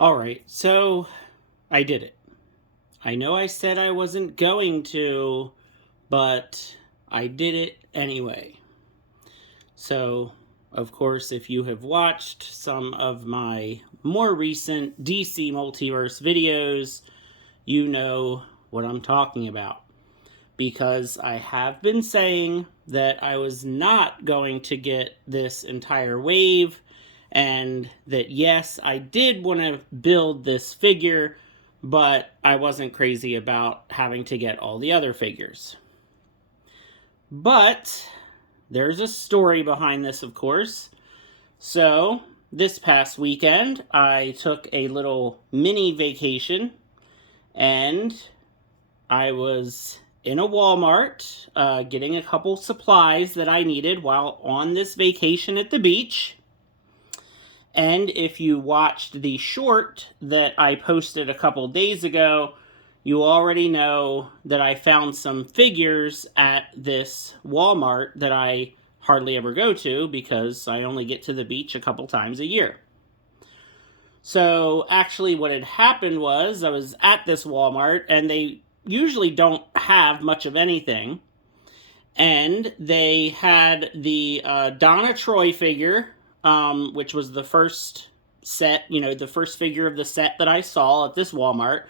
Alright, so I did it. I know I said I wasn't going to, but I did it anyway. So, of course, if you have watched some of my more recent DC Multiverse videos, you know what I'm talking about. Because I have been saying that I was not going to get this entire wave, and that yes, I did want to build this figure, but I wasn't crazy about having to get all the other figures. But there's a story behind this, of course. So, this past weekend, I took a little mini vacation, and I was in a Walmart getting a couple supplies that I needed while on this vacation at the beach. And if you watched the short that I posted a couple days ago, you already know that I found some figures at this Walmart that I hardly ever go to because I only get to the beach a couple times a year. So actually what had happened was I was at this Walmart, and they usually don't have much of anything. And they had the Donna Troy figure, which was the first set, the first figure of the set that I saw at this Walmart.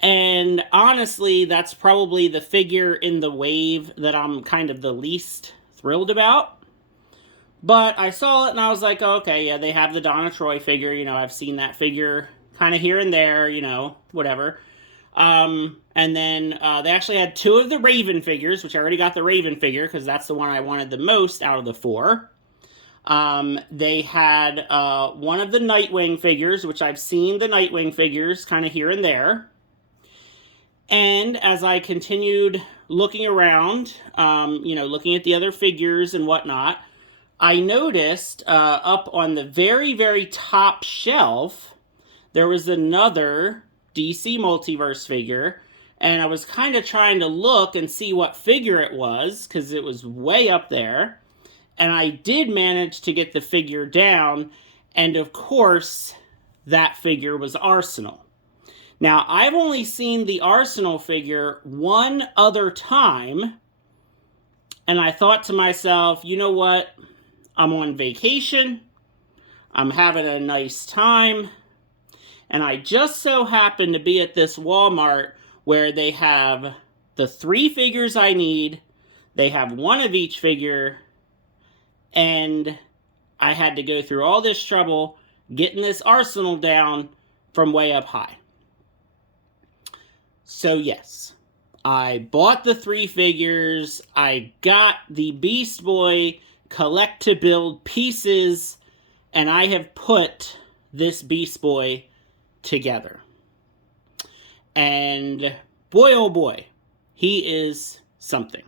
And honestly, that's probably the figure in the wave that I'm kind of the least thrilled about. But I saw it and I was like, oh, okay, yeah, they have the Donna Troy figure. I've seen that figure kind of here and there, whatever. And then they actually had two of the Raven figures, which I already got the Raven figure because that's the one I wanted the most out of the four. They had one of the Nightwing figures, which I've seen the Nightwing figures kind of here and there. And as I continued looking around, looking at the other figures and whatnot, I noticed up on the very, very top shelf, there was another DC Multiverse figure, and I was kind of trying to look and see what figure it was, because it was way up there, and I did manage to get the figure down, and of course, that figure was Arsenal. Now, I've only seen the Arsenal figure one other time, and I thought to myself, you know what? I'm on vacation, I'm having a nice time, and I just so happen to be at this Walmart where they have the three figures I need, they have one of each figure, and I had to go through all this trouble getting this Arsenal down from way up high. So yes, I bought the three figures, I got the Beast Boy collect to build pieces, and I have put this Beast Boy together. And boy, oh boy, he is something.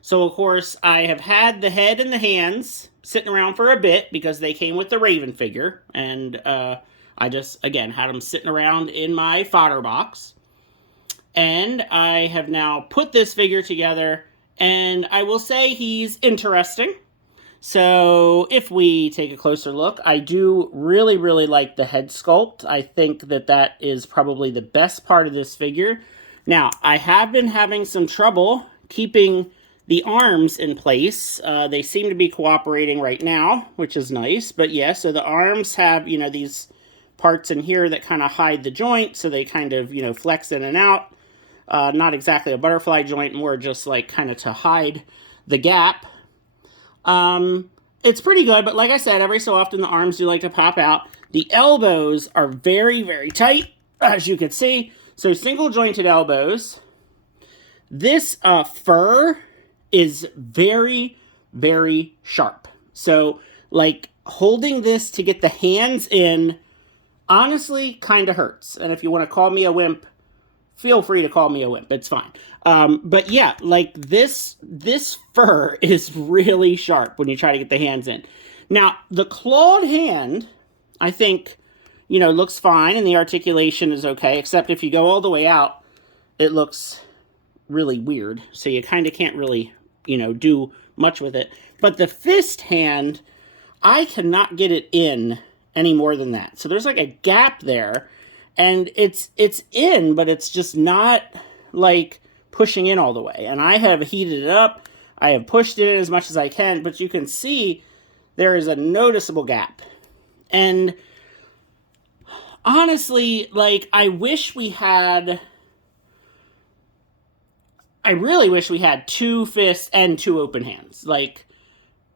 So, of course, I have had the head and the hands sitting around for a bit because they came with the Raven figure, and I just, again, had them sitting around in my fodder box. And I have now put this figure together, and I will say he's interesting. So if we take a closer look, I do really, really like the head sculpt. I think that that is probably the best part of this figure. Now, I have been having some trouble keeping the arms in place. They seem to be cooperating right now, which is nice. But yeah, so the arms have, these parts in here that kind of hide the joint, so they kind of, flex in and out. Not exactly a butterfly joint, more just like kind of to hide the gap. It's pretty good, but like I said, every so often the arms do like to pop out. The elbows are very, very tight, as you can see. So single jointed elbows. This fur is very, very sharp. So like holding this to get the hands in, honestly, kind of hurts. And if you want to call me a wimp, feel free to call me a wimp. It's fine. But yeah, like this fur is really sharp when you try to get the hands in. Now, the clawed hand, I think, looks fine, and the articulation is okay, except if you go all the way out, it looks really weird. So you kind of can't really, do much with it. But the fist hand, I cannot get it in any more than that. So there's like a gap there, and it's in, but it's just not like pushing in all the way. And I have heated it up. I have pushed it in as much as I can, but you can see there is a noticeable gap. And honestly, like, I really wish we had 2 fists and 2 open hands. Like,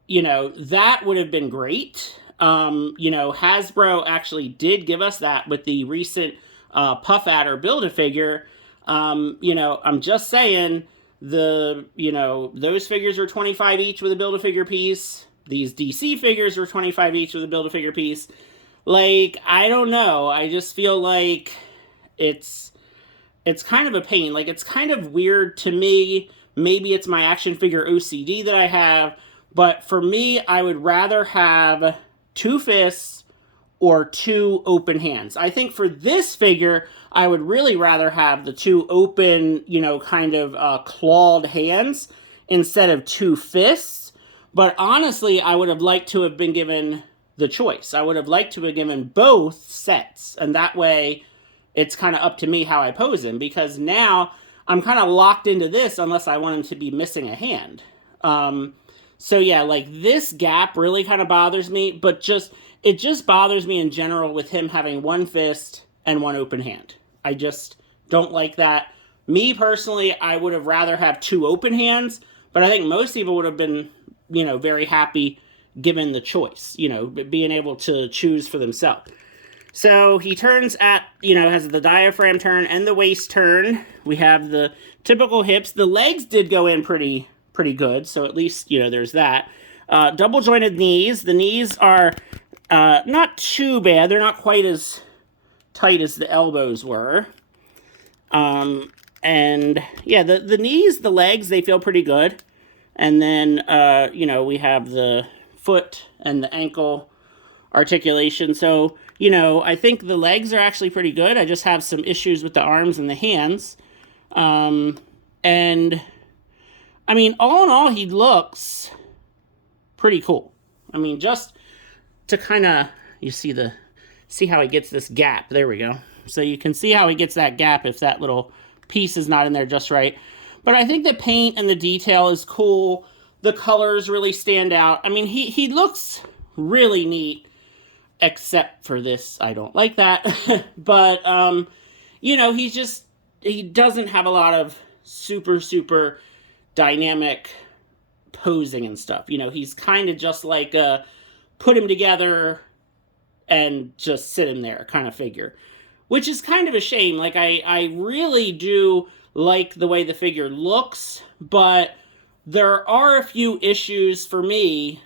that would have been great. Hasbro actually did give us that with the recent Puff Adder Build-A-Figure. I'm just saying, those figures are $25 each with a Build-A-Figure piece. These DC figures are $25 each with a Build-A-Figure piece. Like, I don't know. I just feel like it's kind of a pain. Like, it's kind of weird to me. Maybe it's my action figure OCD that I have. But for me, I would rather have 2 fists or 2 open hands. I think for this figure, I would really rather have the 2 open, kind of clawed hands instead of 2 fists. But honestly, I would have liked to have been given the choice. I would have liked to have given both sets. And that way, it's kind of up to me how I pose him. Because now, I'm kind of locked into this unless I want him to be missing a hand. So yeah, like, this gap really kind of bothers me, but it just bothers me in general with him having 1 fist and 1 open hand. I just don't like that. Me, personally, I would have rather have 2 open hands, but I think most people would have been, very happy given the choice, being able to choose for themselves. So he turns at, has the diaphragm turn and the waist turn. We have the typical hips. The legs did go in pretty good, so at least, there's that. Double jointed knees. The knees are not too bad. They're not quite as tight as the elbows were. And yeah, the knees, the legs, they feel pretty good. And then, we have the foot and the ankle articulation. So, I think the legs are actually pretty good. I just have some issues with the arms and the hands. And I mean, all in all, he looks pretty cool. I mean, just to kind of, see how he gets this gap. There we go. So you can see how he gets that gap if that little piece is not in there just right. But I think the paint and the detail is cool. The colors really stand out. I mean, he looks really neat, except for this. I don't like that. But, he doesn't have a lot of super dynamic posing and stuff. He's kind of just like a put him together and just sit him there kind of figure, which is kind of a shame. Like, I really do like the way the figure looks, but there are a few issues for me,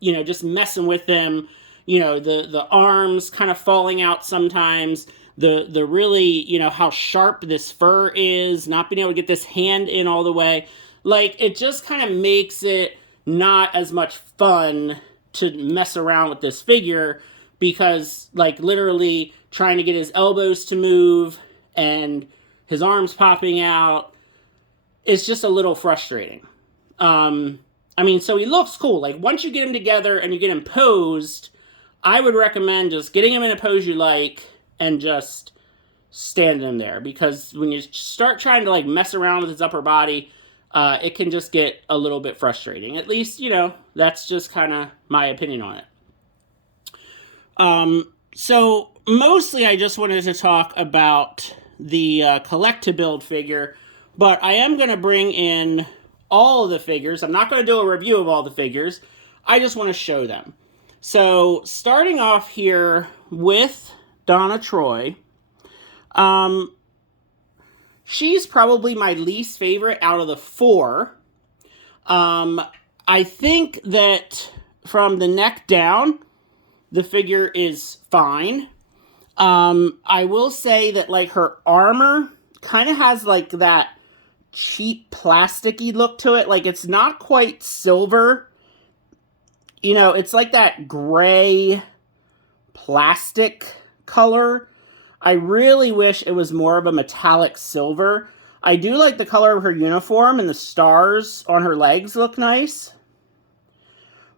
just messing with them. The arms kind of falling out sometimes, the really, how sharp this fur is, not being able to get this hand in all the way. Like, it just kind of makes it not as much fun to mess around with this figure, because, like, literally trying to get his elbows to move and his arms popping out, it's just a little frustrating. So he looks cool. Like, once you get him together and you get him posed, I would recommend just getting him in a pose you like and just standing him there. Because when you start trying to, like, mess around with his upper body, it can just get a little bit frustrating. At least, that's just kind of my opinion on it. So mostly I just wanted to talk about the collect-to-build figure, but I am going to bring in all of the figures. I'm not going to do a review of all the figures. I just want to show them. So starting off here with Donna Troy, she's probably my least favorite out of the 4. I think that from the neck down, the figure is fine. I will say that, like, her armor kind of has, like, that cheap plasticky look to it. Like, it's not quite silver. It's like that gray plastic color. I really wish it was more of a metallic silver. I do like the color of her uniform, and the stars on her legs look nice.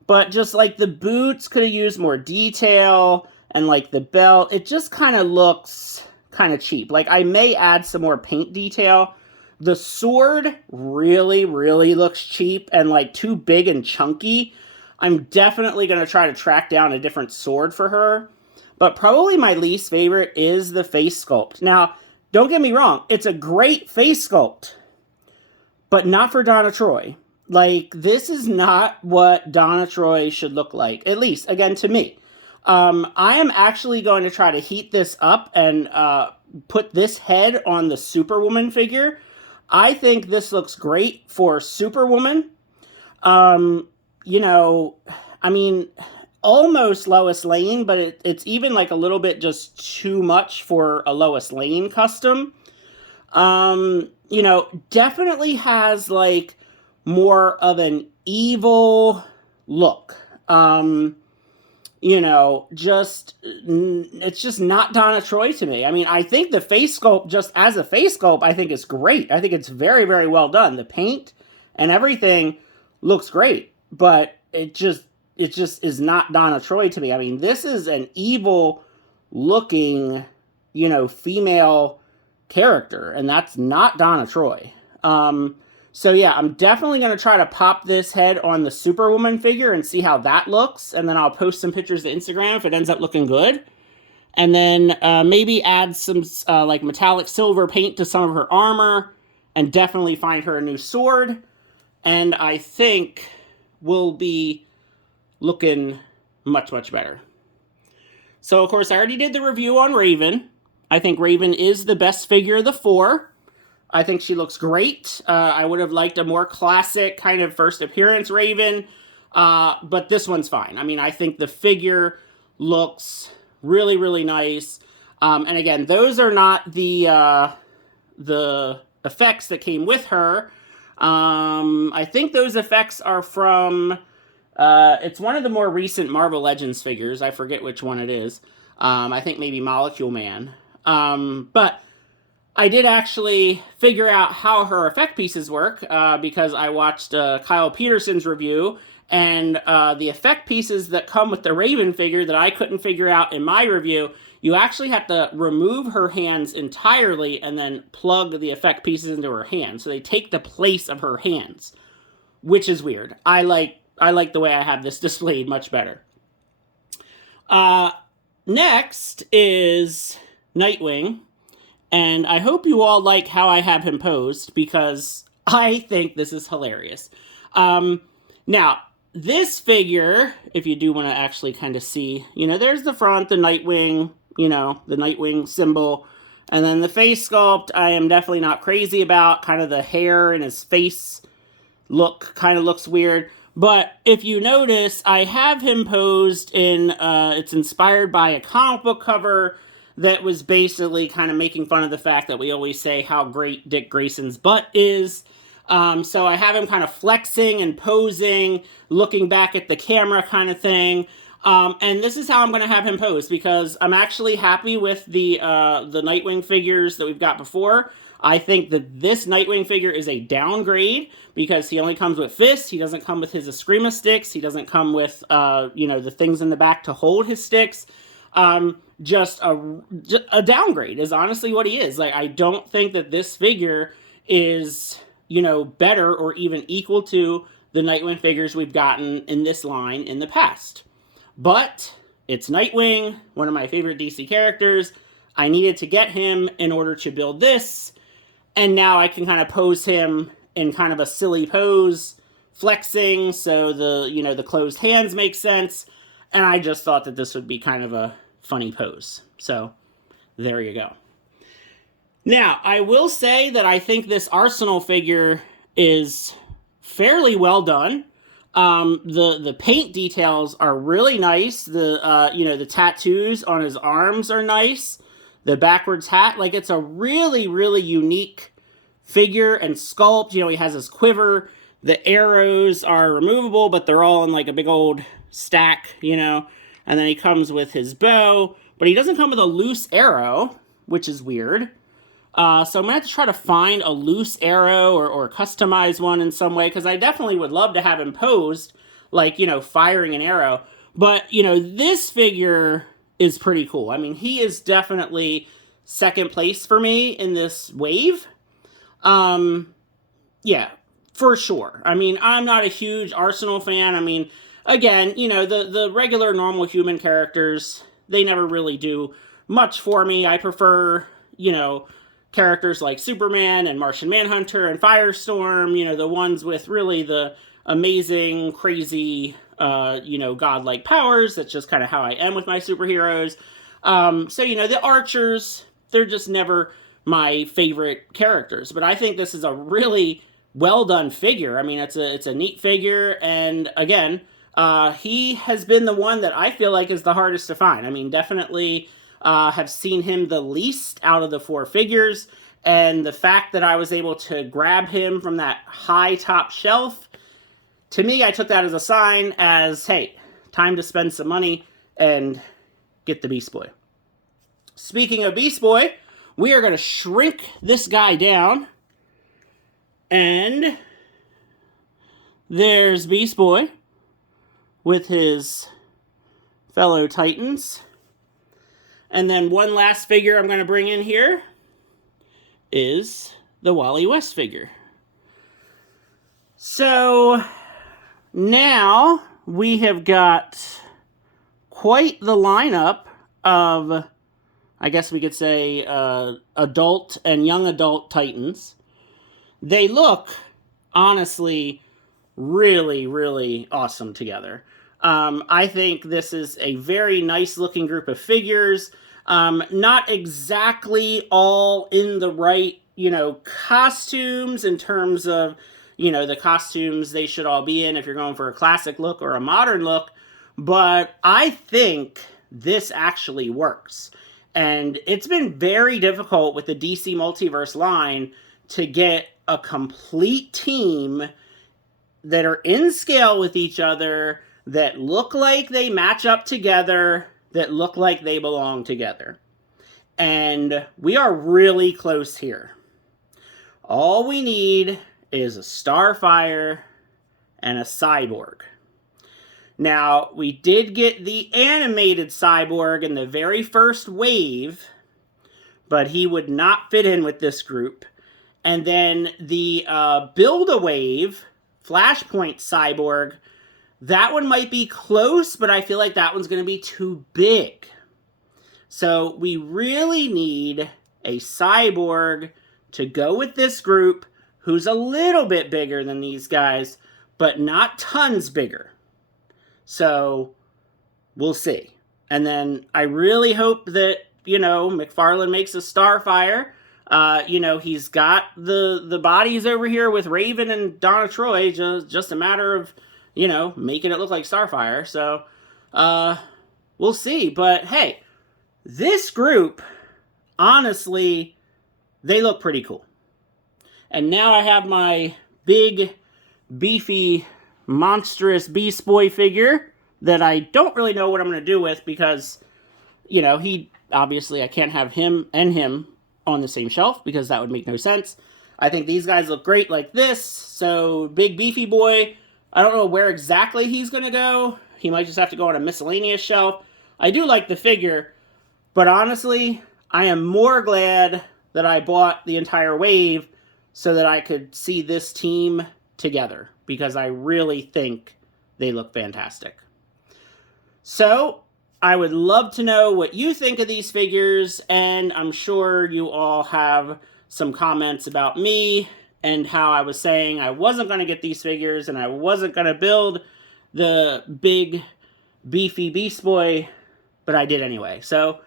but just like the boots could have used more detail, and like the belt, it just kind of looks kind of cheap. Like I may add some more paint detail. The sword really, really looks cheap and like too big and chunky. I'm definitely going to try to track down a different sword for her. But probably my least favorite is the face sculpt. Now, don't get me wrong, it's a great face sculpt, but not for Donna Troy. Like, this is not what Donna Troy should look like, at least, again, to me. I am actually going to try to heat this up and put this head on the Superwoman figure. I think this looks great for Superwoman. You know, I mean, almost Lois Lane, but it's even like a little bit just too much for a Lois Lane custom. You know, definitely has like more of an evil look. You know, it's just not Donna Troy to me. I mean, I think the face sculpt, just as a face sculpt, I think it's great. I think it's very, very well done. The paint and everything looks great, but it just is not Donna Troy to me. I mean, this is an evil looking, you know, female character, and that's not Donna Troy. So yeah, I'm definitely going to try to pop this head on the Superwoman figure and see how that looks, and then I'll post some pictures to Instagram if it ends up looking good. And then maybe add some like metallic silver paint to some of her armor, and definitely find her a new sword. And I think we'll be looking much, much better. So, of course, I already did the review on Raven. I think Raven is the best figure of the four. I think she looks great. I would have liked a more classic kind of first appearance Raven, but this one's fine. I mean, I think the figure looks really, really nice. And again, those are not the effects that came with her. I think those effects are from, it's one of the more recent Marvel Legends figures. I forget which one it is. I think maybe Molecule Man. But I did actually figure out how her effect pieces work, because I watched Kyle Peterson's review, and the effect pieces that come with the Raven figure that I couldn't figure out in my review, you actually have to remove her hands entirely and then plug the effect pieces into her hands. So they take the place of her hands, which is weird. I like the way I have this displayed much better. Next is Nightwing. And I hope you all like how I have him posed, because I think this is hilarious. Now, this figure, if you do want to actually kind of see, you know, there's the front, the Nightwing, you know, the Nightwing symbol. And then the face sculpt, I am definitely not crazy about. Kind of the hair and his face look kind of looks weird. But if you notice, I have him posed in, it's inspired by a comic book cover that was basically kind of making fun of the fact that we always say how great Dick Grayson's butt is. So I have him kind of flexing and posing, looking back at the camera kind of thing. And this is how I'm going to have him pose, because I'm actually happy with the Nightwing figures that we've got before. I think that this Nightwing figure is a downgrade, because he only comes with fists. He doesn't come with his Eskrima sticks. He doesn't come with, you know, the things in the back to hold his sticks. Just a downgrade is honestly what he is. Like, I don't think that this figure is, you know, better or even equal to the Nightwing figures we've gotten in this line in the past. But it's Nightwing, one of my favorite DC characters. I needed to get him in order to build this, and now I can kind of pose him in kind of a silly pose, flexing, so the, you know, the closed hands make sense, and I just thought that this would be kind of a funny pose. So there you go. Now, I will say that I think this Arsenal figure is fairly well done. The paint details are really nice. The you know, the tattoos on his arms are nice. The backwards hat, like, it's a really, really unique figure and sculpt. You know, he has his quiver. The arrows are removable, but they're all in like a big old stack, you know. And then he comes with his bow, but he doesn't come with a loose arrow, which is weird. So I'm going to have to try to find a loose arrow or customize one in some way, because I definitely would love to have him posed like, you know, firing an arrow. But, you know, this figure is pretty cool. I mean, he is definitely second place for me in this wave. Yeah, for sure. I mean, I'm not a huge Arsenal fan. I mean, again, you know, the regular normal human characters, they never really do much for me. I prefer, you know, characters like Superman and Martian Manhunter and Firestorm, you know, the ones with really the amazing, crazy, you know, godlike powers. That's just kind of how I am with my superheroes. So, you know, the archers, they're just never my favorite characters. But I think this is a really well done figure. I mean, it's a neat figure, and again, he has been the one that I feel like is the hardest to find. I mean, definitely have seen him the least out of the 4 figures, and the fact that I was able to grab him from that high top shelf, to me, I took that as a sign as, hey, time to spend some money and get the Beast Boy. Speaking of Beast Boy, we are going to shrink this guy down, and there's Beast Boy with his fellow Titans. And then one last figure I'm going to bring in here is the Wally West figure. So now we have got quite the lineup of, I guess we could say, adult and young adult Titans. They look, honestly, really, really awesome together. I think this is a very nice looking group of figures. Not exactly all in the right, you know, costumes in terms of, you know, the costumes they should all be in if you're going for a classic look or a modern look. But I think this actually works. And it's been very difficult with the DC Multiverse line to get a complete team that are in scale with each other, that look like they match up together, that look like they belong together. And we are really close here. All we need is a Starfire and a Cyborg. Now, we did get the animated Cyborg in the very first wave, but he would not fit in with this group. And then the Build-A-Wave Flashpoint Cyborg, that one might be close, but I feel like that one's going to be too big. So we really need a Cyborg to go with this group who's a little bit bigger than these guys, but not tons bigger. So we'll see. And then I really hope that, you know, McFarlane makes a Starfire. You know, he's got the bodies over here with Raven and Donna Troy, just a matter of, you know, making it look like Starfire. So, we'll see. But, hey, this group, honestly, they look pretty cool. And now I have my big, beefy, monstrous Beast Boy figure that I don't really know what I'm going to do with because, you know, obviously I can't have him and him on the same shelf because that would make no sense. I think these guys look great like this. So, big beefy boy, I don't know where exactly he's going to go. He might just have to go on a miscellaneous shelf. I do like the figure, but honestly, I am more glad that I bought the entire wave so that I could see this team together because I really think they look fantastic. So, I would love to know what you think of these figures, and I'm sure you all have some comments about me and how I was saying I wasn't going to get these figures and I wasn't going to build the big, beefy Beast Boy, but I did anyway. So,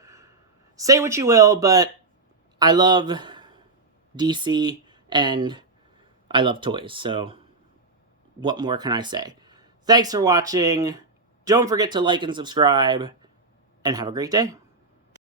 say what you will, but I love DC and I love toys, so what more can I say? Thanks for watching. Don't forget to like and subscribe, and have a great day.